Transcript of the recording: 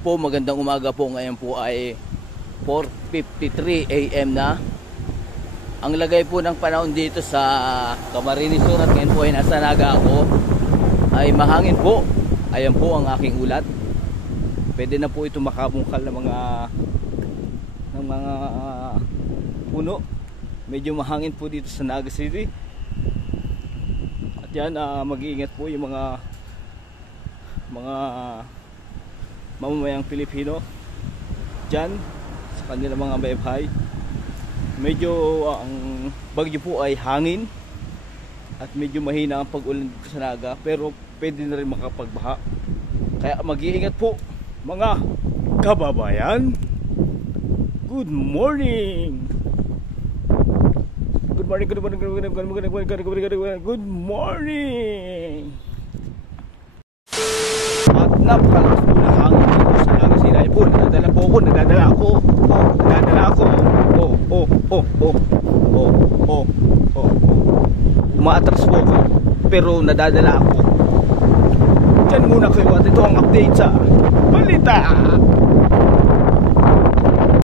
po, magandang umaga po. Ngayon po ay 4:53 AM na. Ang lagay po ng panahon dito sa Camarines Sur at ngayon po ay nasa Naga ako ay mahangin po. Ayan po ang aking ulat. Pwede na po ito makabungkal ng mga puno. Medyo mahangin po dito sa Naga City. At yan, mag-iingat po yung mga mamamayang Pilipino dyan sa kanilang mga bahay. Medyo ang bagyo po ay hangin at medyo mahina ang pag-ulan dito sa Naga, pero pwede na rin makapagbaha. Kaya mag-iingat po mga kababayan. Good morning. Good morning, good morning, good morning, good morning, good morning. At napakalakas po na hangin dito sa Naga City po. Nadadala ako. Umaatras po ako, pero nadadala ako. Diyan muna kayo at ito ang update sa balita.